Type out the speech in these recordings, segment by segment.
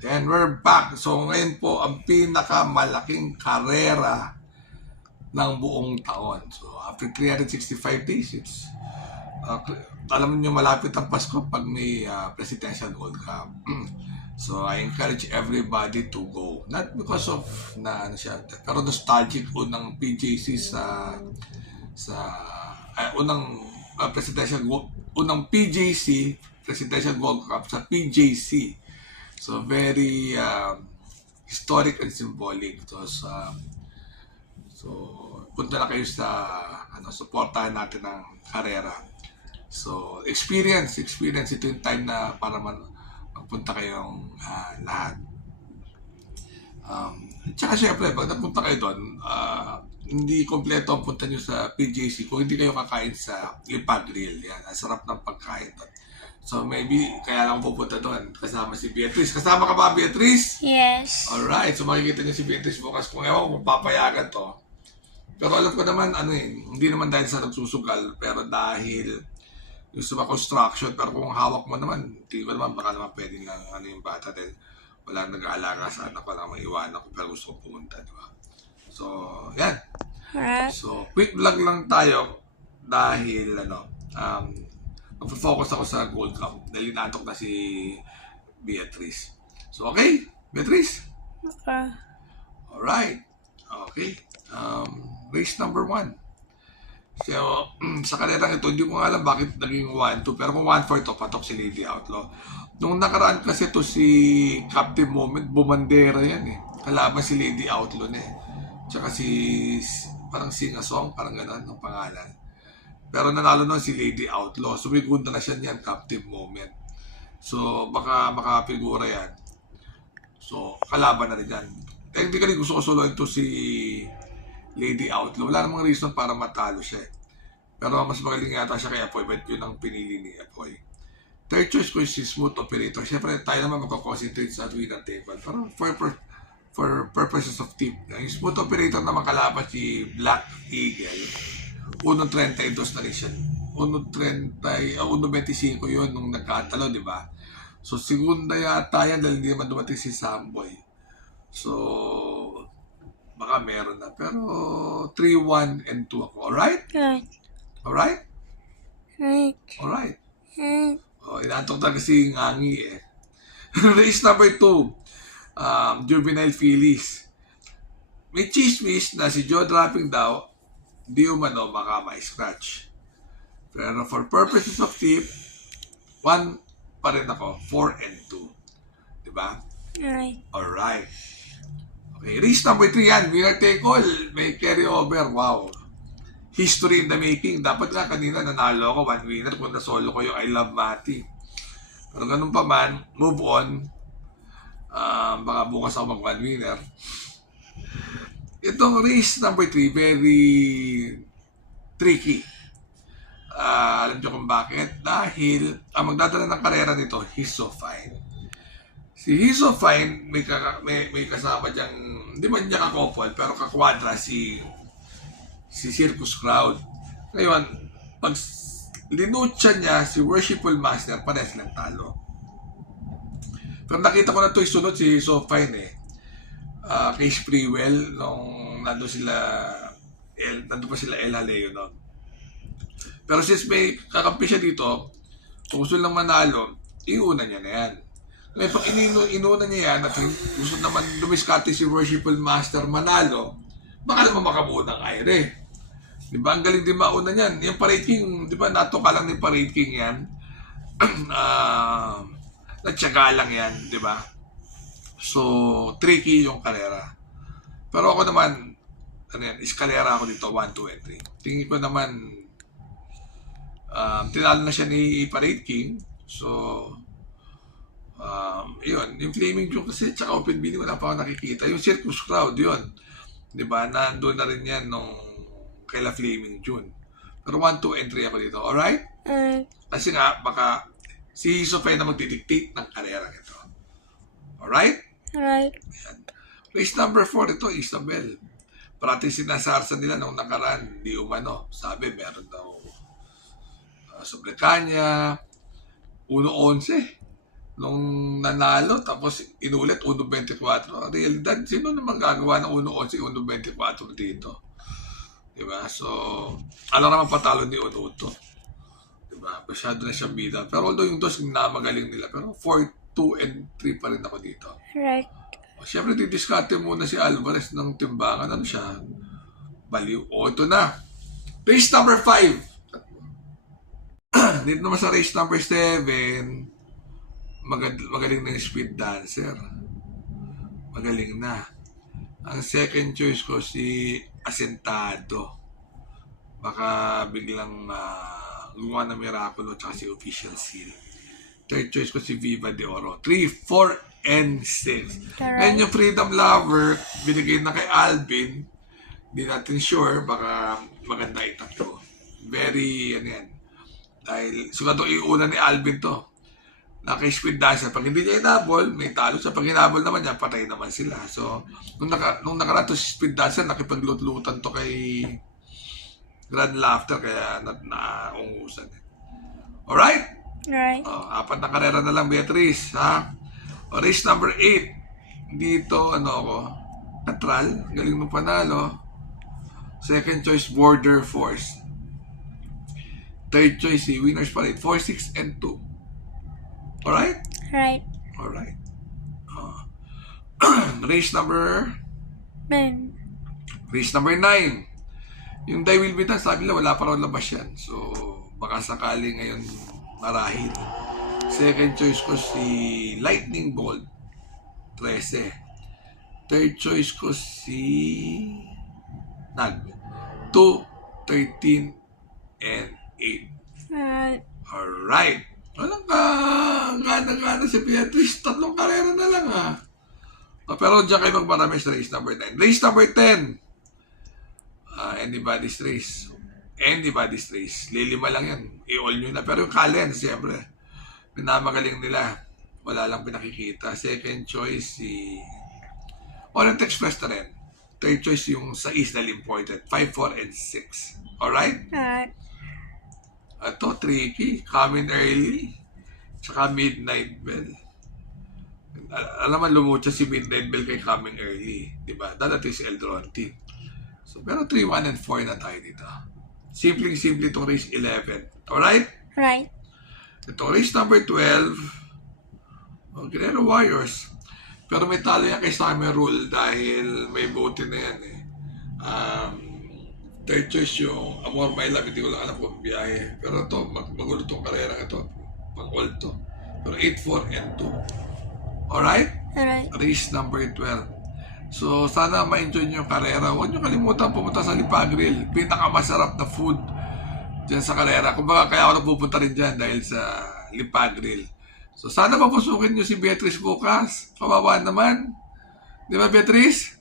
And we're back. So ngayon po ang pinakamalaking karera ng buong taon. So after 365 days, it's alam niyo malapit ang Pasko pag may Presidential Gold Cup. So I encourage everybody to go. Not because of na ano siya, pero nostalgic unang PJC sa unang unang PJC Presidential Gold Cup sa PJC. So very historic and symbolic. So punta na kayo sa suportahan natin ng karera. So experience ito yung time na para magpunta kayong lahat. Tsaka syempre pag napunta kayo doon, hindi kompleto ang punta nyo sa PJC kung hindi kayo kakain sa Lipa Grill. Yan, ang sarap ng pagkain doon. So maybe kaya lang pupunta doon kasama si Beatrice. Kasama ka ba, Beatrice? Yes. Alright, so makikita niyo si Beatrice bukas kung ewan kung papayagan to. Pero alam ko naman, hindi naman dahil sa nagsusugal, pero dahil yung sa construction, pero kung hawak mo naman, hindi ko naman, baka naman pwede lang yung bata dahil wala nag-aalaga sa anak ko lang maiwanan ko, pero gusto ko pumunta, di ba? So, yan. So, quick vlog lang tayo dahil, mag-focus ako sa Gold Cup dahil inaantok na si Beatrice. So, okay? Beatrice? Okay. Alright. Okay. Race number 1. So, sa kalerang ito, hindi ko nga alam bakit naging 1-2, pero kung 1-4 ito, patok si Lady Outlaw. Nung nakaraan kasi ito si Captain Moment, bumandera yan eh. Kalaban si Lady Outlaw na eh. Tsaka parang sing-a-song, parang gano'n ang pangalan. Pero nanalo nun si Lady Outlaw. Sumigunda na siya niyan, Captain Moment. So, baka makapigura yan. So, kalaban na rin yan. Technically, gusto ko soloin ito si Lady Outlaw. Wala namang reason para matalo siya. Pero mas magaling yata siya kay Apoy. But yun ang pinili ni Apoy. Third choice ko si Smooth Operator. Siyempre, tayo naman magkakoncentrate sa winner table. Pero for purposes of tip. Yung Smooth Operator naman kalaban si Black Eagle. 1.32 na rin siya. 1.25 yun nung nagkatalo, di ba? So, segunda yata yan dahil hindi naman dumating si Samboy. So, baka meron na. Pero 3-1 and 2 ako. Alright? Right. Alright? Right. Alright. Right. Inaantok talaga si Ngangi eh. Race number 2. Juvenile Phillies. May chismis na si Joe Dropping daw di umano baka ma-scratch. Pero for purposes of tip, 1 pa rin ako. 4 and 2. Diba? Right. Alright. Okay, race number 3 yan. Winner take all. May carry over. Wow. History in the making. Dapat nga kanina nanalo ako 1 winner kung nasolo ko yung I Love Mati. Pero ganun pa man, move on. Baka bukas ako mag 1 winner. Itong race number 3, very tricky. Alam niyo kung bakit? Dahil ang magdadala ng karera nito, He's So Fine. Si He's So Fine, may kasama diyang, hindi ba niya kakopol, pero kakwadra si Circus Crowd. Ngayon, pag linucha niya si Worshipful Master, pares silang talo. Pero nakita ko na ito isunod si He's So Fine eh. Kay Sprewell, nung nandun pa sila El Haleo noon. Pero since may kakampi siya dito, kung gusto lang manalo, iuna niya na yan. Ngayon, pag inuna niya yan, at gusto naman dumiskarte si Worshipful Master manalo, baka naman makabuo ng aire. Di ba? Ang galing din mauna niyan. Yung Parade King, di ba, natuka lang ni Parade King yan. Natsaga lang yan, di ba? So, tricky yung karera. Pero ako naman, iskalera ako dito, 1, 2, and 3. Tingin ko naman, tinalo na siya ni Parade King. So, yun, yung Flaming June kasi, tsaka Open Bidding, wala pa ako nakikita. Yung Circus Crowd, yun. Diba? Nandun na rin yan nung kaila Flaming June. Pero 1, 2, and 3 ako dito. Alright? Kasi nga, baka si Sofia na magdidictate ng karera nito. Alright? Right. Ayan. Race number 4, ito, Isabel. Parati sinasarsa nila nung nakaraan, di umano. Sabi, meron daw Sobrecanya, 1-11. nung nanalo, tapos inulit 1.24. Ang realidad, sino naman gagawa ng 1.11, 1.24 dito? Diba? So, alam naman patalo ni Onoto. Diba? Masyado na siyang bida. Pero although yung dos na magaling nila, pero 4, 2, and 3 pa rin ako dito. Right. Siyempre, didiskarte muna si Alvarez ng timbangan. Ano siya? Baliw. O, ito na. Race number 5. Dito naman sa race number 7, magaling na yung speed dancer. Magaling na. Ang second choice ko si Asentado. Baka biglang gumawa ng Miraculo tsaka si Official Seal. Third choice ko si Viva de Oro. 3, 4, and 6. Ngayon yung Freedom Lover, binigay na kay Alvin. Hindi natin sure, baka maganda itatlo. Very, ano yan. Dahil siguro iuna ni Alvin to. Naka-speed dancer. Pag hindi niya inabol, may talo. Sa pag inabol naman niya, patay naman sila. So, nung nakaraan to speed dancer, nakipaglut-lutan to kay Grand Laughter, kaya naungusan. Alright? Right. Apat na karera na lang, Beatrice. Ha? Race number 8. Dito, Katral. Galing mo panalo. Second choice, Border Force. Third choice, si Winners Parade. 4, 6, and 2. Alright? Right. Alright. Race number 9. 9. Yung Die Will Be Done, sabi nila wala pa raw labas yan. So, baka sakali ngayon marahil. Second choice ko si Lightning Bolt. 13. Third choice ko si Nag. 2, 13, and 8. Right. Alright. Walang gana-gana si Beatrice. 3 karera na lang pero diyan kayo magmarami sa race number 9. Race number 10. Anybody's race. Anybody's race. Lilima lang yan. I-all nyo na. Pero yung Kalen, siyempre, minamagaling nila. Wala lang pinakikita. Second choice, si Orient Express na rin. Third choice, yung sa Isdal Imported. 5, 4, and 6. Alright? Right. Ito, tricky. Coming early. Tsaka Midnight Bell. Alam mo, lumutsa si Midnight Bell kay Coming Early. Diba? Dadating si Eldronti. So, pero 3, 1, and 4 na tayo dito. Simple itong race 11. Alright? Right. Ito, race number 12. Guerrero Warriors. Pero may talo yan kay Summer Rule dahil may bote na yan third choice yung Amor My Love. Hindi ko lang alam kung biyahe. Pero ito, magulo itong karera ito. Pang-all to. Pero 8, 4, and 2. Alright? Right. Race number 12. So, sana ma-enjoy nyo yung karera. Huwag nyo kalimutan pumunta sa Lipa Grill. Pinakamasarap na food dyan sa karera. Kumbaga, kaya ako napupunta rin dyan dahil sa Lipa Grill. So, sana papusukin nyo si Beatrice bukas. Kawawa naman. Di ba, Beatrice?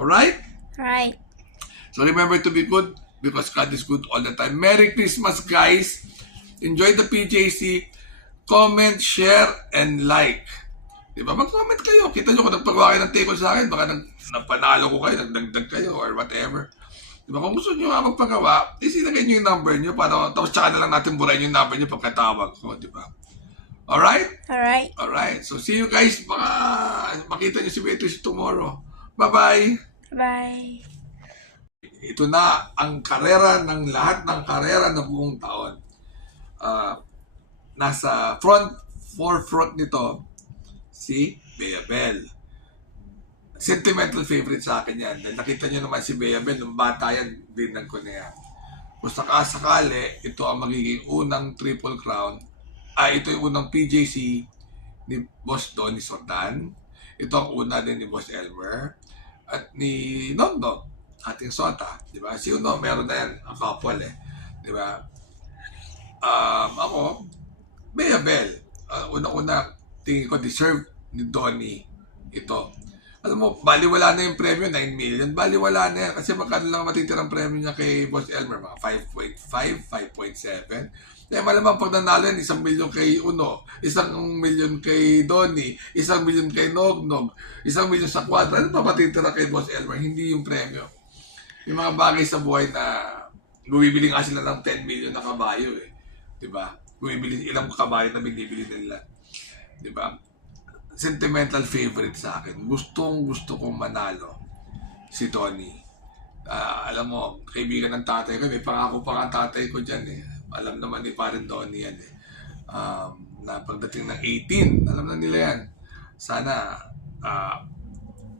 Alright? Right. So, remember to be good because God is good all the time. Merry Christmas, guys. Enjoy the PJC. Comment, share, and like. Diba? Mag-comment kayo. Kita nyo kung nagpagawa kayo ng take sa akin. Baka napanalo ko kayo, nagdagdag kayo, or whatever. Diba? Kung gusto nyo magpagawa, isilagay nyo yung number nyo para tapos tsaka na lang natin burahin yung number nyo pagkatawag ko. Diba? Alright? Alright. Alright. So, see you guys. Baka makita nyo si Beatrice tomorrow. Bye-bye. Bye. Ito na ang karera ng lahat ng karera na buong taon. Nasa forefront nito si Bea Bell. Sentimental favorite sa akin yan. Dahil nakita nyo naman si Bea Bell, nung bata yan, dinag ko na yan. Kung sakasakali, ito ang magiging unang Triple Crown. Ito yung unang PJC ni Boss Donnie Sordan. Ito ang una din ni Boss Elmer. At ni Nondo, ating Sota. Diba? Si Uno, meron na yan. Ang couple Diba? Ako, Bea Bell. Unang-una, tingin ko deserve ni Donnie ito. Alam mo, baliwala na yung premyo, 9 million. Baliwala na yan. Kasi magkano lang matitirang premyo niya kay Boss Elmer? Mga 5.5, 5.7. Kaya malamang pag nanalo yan, 1 milyon kay Uno, 1 milyon kay Donnie, 1 milyon kay Nognog, 1 milyon sa Quadra. Ano pa matitira kay Boss Elmer? Hindi yung premyo. Yung mga bagay sa buhay na bumibili nga sila ng 10 million na kabayo Diba? bumibili, ilang kabayo na binibili nila. Di ba? Sentimental favorite sa akin. Gusto kong manalo si Tony. Alam mo, kaibigan ng tatay ko, may pangako pa nga ang tatay ko dyan eh. Alam naman ni Parin Tony yan eh. Na pagdating ng 18, alam na nila yan. Sana,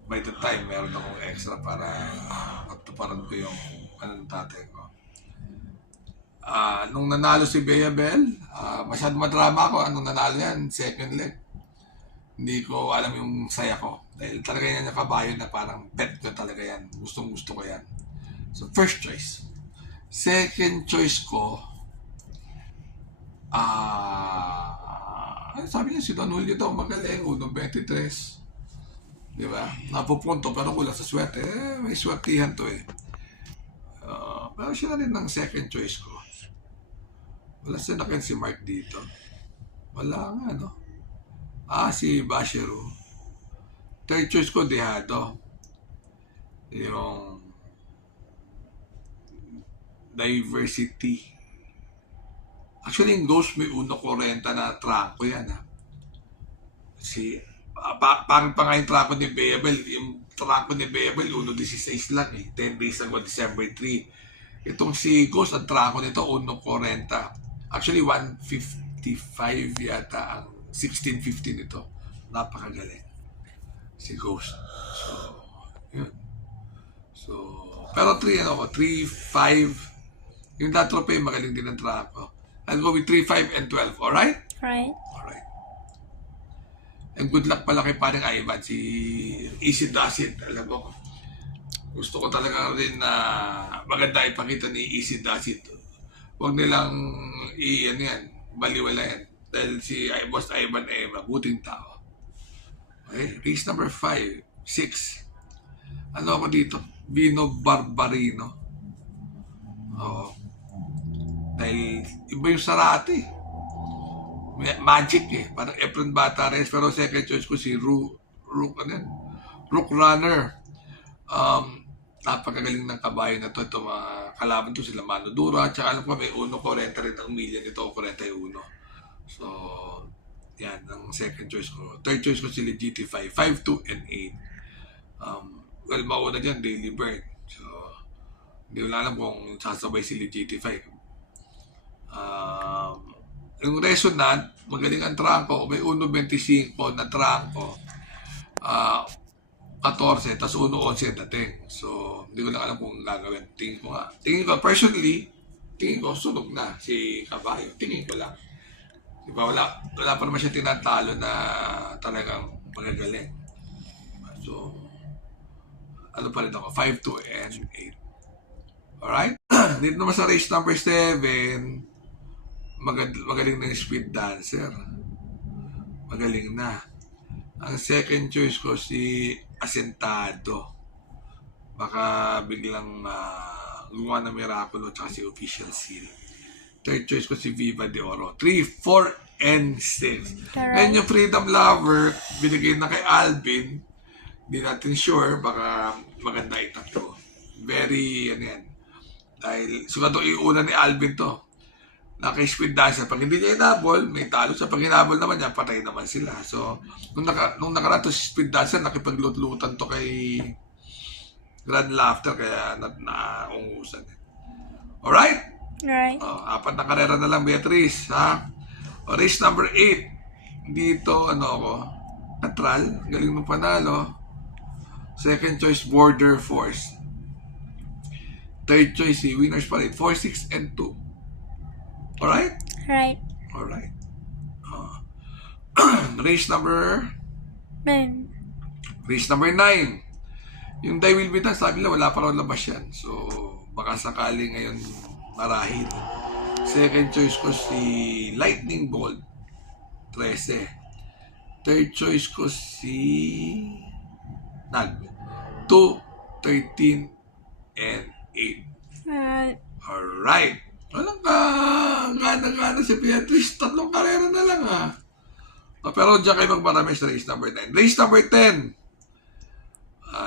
by the time, meron akong extra para magtuparan ko yung ng tatay ko. Nung nanalo si Bea Bell, masyadong madrama ako. Anong nanalo yan? Second leg. Hindi ko alam yung saya ko. Dahil talaga yan yung kabayo na parang pet ko talaga yan. Gustong gusto ko yan. So, first choice. Second choice ko, sabi niya si Don Julio daw magaling, 1.23. Di ba? Napupunto pero kulang sa swerte. May swertihan to eh. Pero siya na rin ng second choice ko. Wala sinakin si Mark dito. Wala nga, no? Si Bashiru. Third choice ko, Dehado. Yung diversity. Actually, yung Ghost may 1.40 na trangko yan, ha? Parang pa nga yung trangko ni Beabel. Yung trangko ni Beabel, 1.16 lang, eh. 10 days ago, December 3. Itong si Ghost, ang trangko nito, 1.40. Actually, 155 yata ang 16-15 ito. Napakagaling. Si Ghost. So, yun. So, pero 3-5. Yung Datrope, magaling din ang trako. I'll go with 3, 5, and 12. Alright? Right. Alright. And good luck pala kay paring Ivan. Si Easy Does It. Alam mo, gusto ko talaga rin na maganda ipakita ni Easy Does It. Huwag nilang baliwalayan. Dahil si Boss Ivan ay mabuting tao. Okay? Race number 5, 6. Ano ako dito? Vino Barbarino. Oo. Dahil iba yung Sarati. Magic eh. Parang Efren Batares. Pero second choice ko si Rook Runner. Napakagaling ng kabayo na to. Ito mga kalaban to sila Mano Dura. At saka alam ko may 1.40 rin ang million. Ito 41. So, yan ang second choice ko. Third choice ko sila GT5. 5, 2, and 8. Well, mauna dyan, Daily Bird. So, hindi ko alam kung sasabay sila GT5. Yung resonant, magaling ang trangko. May 1.25 na trangko. 14, tas 1.11 dating. So, hindi ko lang alam kung gagawin. Tingin ko, personally, sunog na si Caballo. Tingin ko lang. Diba, wala pa naman siya tinatalo na talagang magagaling. So, ano pa rin ako? 5, 2, and 8. Alright? Dito naman sa race number 7, magaling na yung speed dancer. Magaling na. Ang second choice ko si Asentado. Baka biglang gumawa ng miraculo tsaka si Official Seal. Third choice ko si Viva de Oro. 3, 4, and 6. Ngayon yung Freedom Lover, binigay na kay Alvin. Hindi natin sure, baka maganda itatlo. Very, dahil siguro iuna ni Alvin to. Naka-speed dancer. Pag hindi niya inabol, may talo. Sa pag inabol naman niya, patay naman sila. So, nung nakaraan to si speed dancer, nakipaglut-lutan to kay Grand Laughter, kaya naungusan. Alright? Right. 4 na karera na lang, Beatrice. Ha? Race number 8. Dito, Natral. Galing mo panalo. Second choice, Border Force. Third choice, si Winners Parade. 4, 6, and 2. Alright? Right. Alright. Race number 9. Race number 9. Yung Die Will Be Done, sabi nila wala pa raw labas yan. So, baka sakali ngayon marahil. Second choice ko si Lightning Bolt. 13. Third choice ko si Nag. 2, 13, and 8. Right. Alright. Walang gana si Beatrice. 3 karera na lang pero dyan kayo magmarami sa race number 9. Race number 10.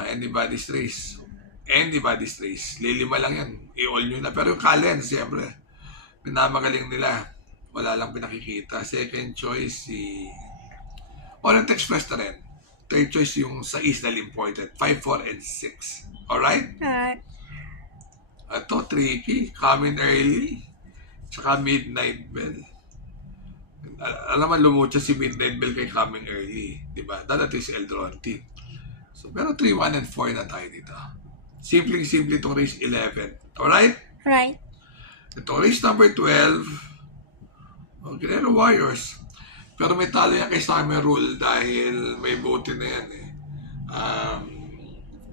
Anybody's race. Anybody's race. Lilima lang yan. I-all nyo na. Pero yung Calen, siyempre, minamagaling nila. Wala lang pinakikita. Second choice, si Orient Express na rin. Third choice yung sa Isdal Imported. 5, 4, and 6. Alright? Alright. Ito, tricky. Coming early. Tsaka Midnight Bell. Alam mo, lumutya si Midnight Bell kay Coming Early. Diba? Dati si Eldronti. So, pero 3, 1, and 4 na tayo dito. Simple itong race 11. Alright? Right. Ito, race number 12. Oh, Guerrero Warriors. Pero may talo yan kay Summer Rule dahil may bote na yan eh.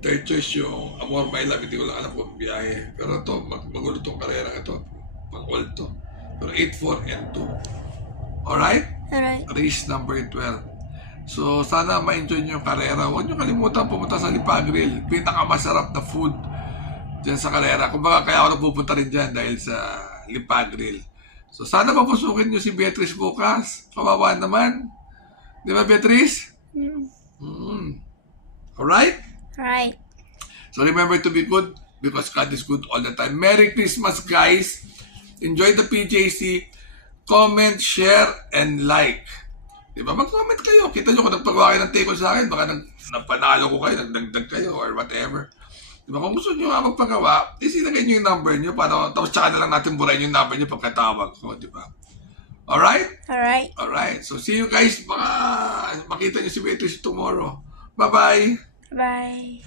Third choice yung Amor My Love. Hindi ko lang alam kung biyahe. Pero ito, magulo itong karera ito. Pang-all to. Pero 8, 4, and 2. Alright? Alright. Race number 12. So, sana ma-enjoy nyo yung karera. Huwag nyo kalimutan pumunta sa Lipa Grill. Pinakamasarap na food dyan sa karera. Kumbaga, kaya ako napupunta rin dyan dahil sa Lipa Grill. So, sana papusukin nyo si Beatrice bukas. Kawawa naman. Di ba, Beatrice? Alright? Right. So, remember to be good because God is good all the time. Merry Christmas, guys. Enjoy the PJC. Comment, share, and like. Diba? Mag-comment kayo. Kita nyo kung nagpagawa kayo ng take sa akin. Baka napanalo ko kayo, nagdagdag kayo, or whatever. Diba? Kung gusto nyo magpagawa, isilagay nyo yung number nyo para tapos tsaka na lang natin burahin yung number nyo pagkatawag ko. Diba? Alright? Alright. Alright. So, see you guys. Baka makita nyo si Beatrice tomorrow. Bye-bye. Bye.